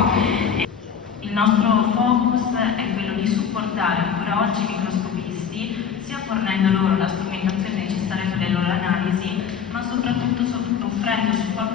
benissimo. Il nostro focus è quello di supportare ancora oggi i microscopisti, sia fornendo loro la strumentazione necessaria per le loro analisi, ma soprattutto offrendo supporto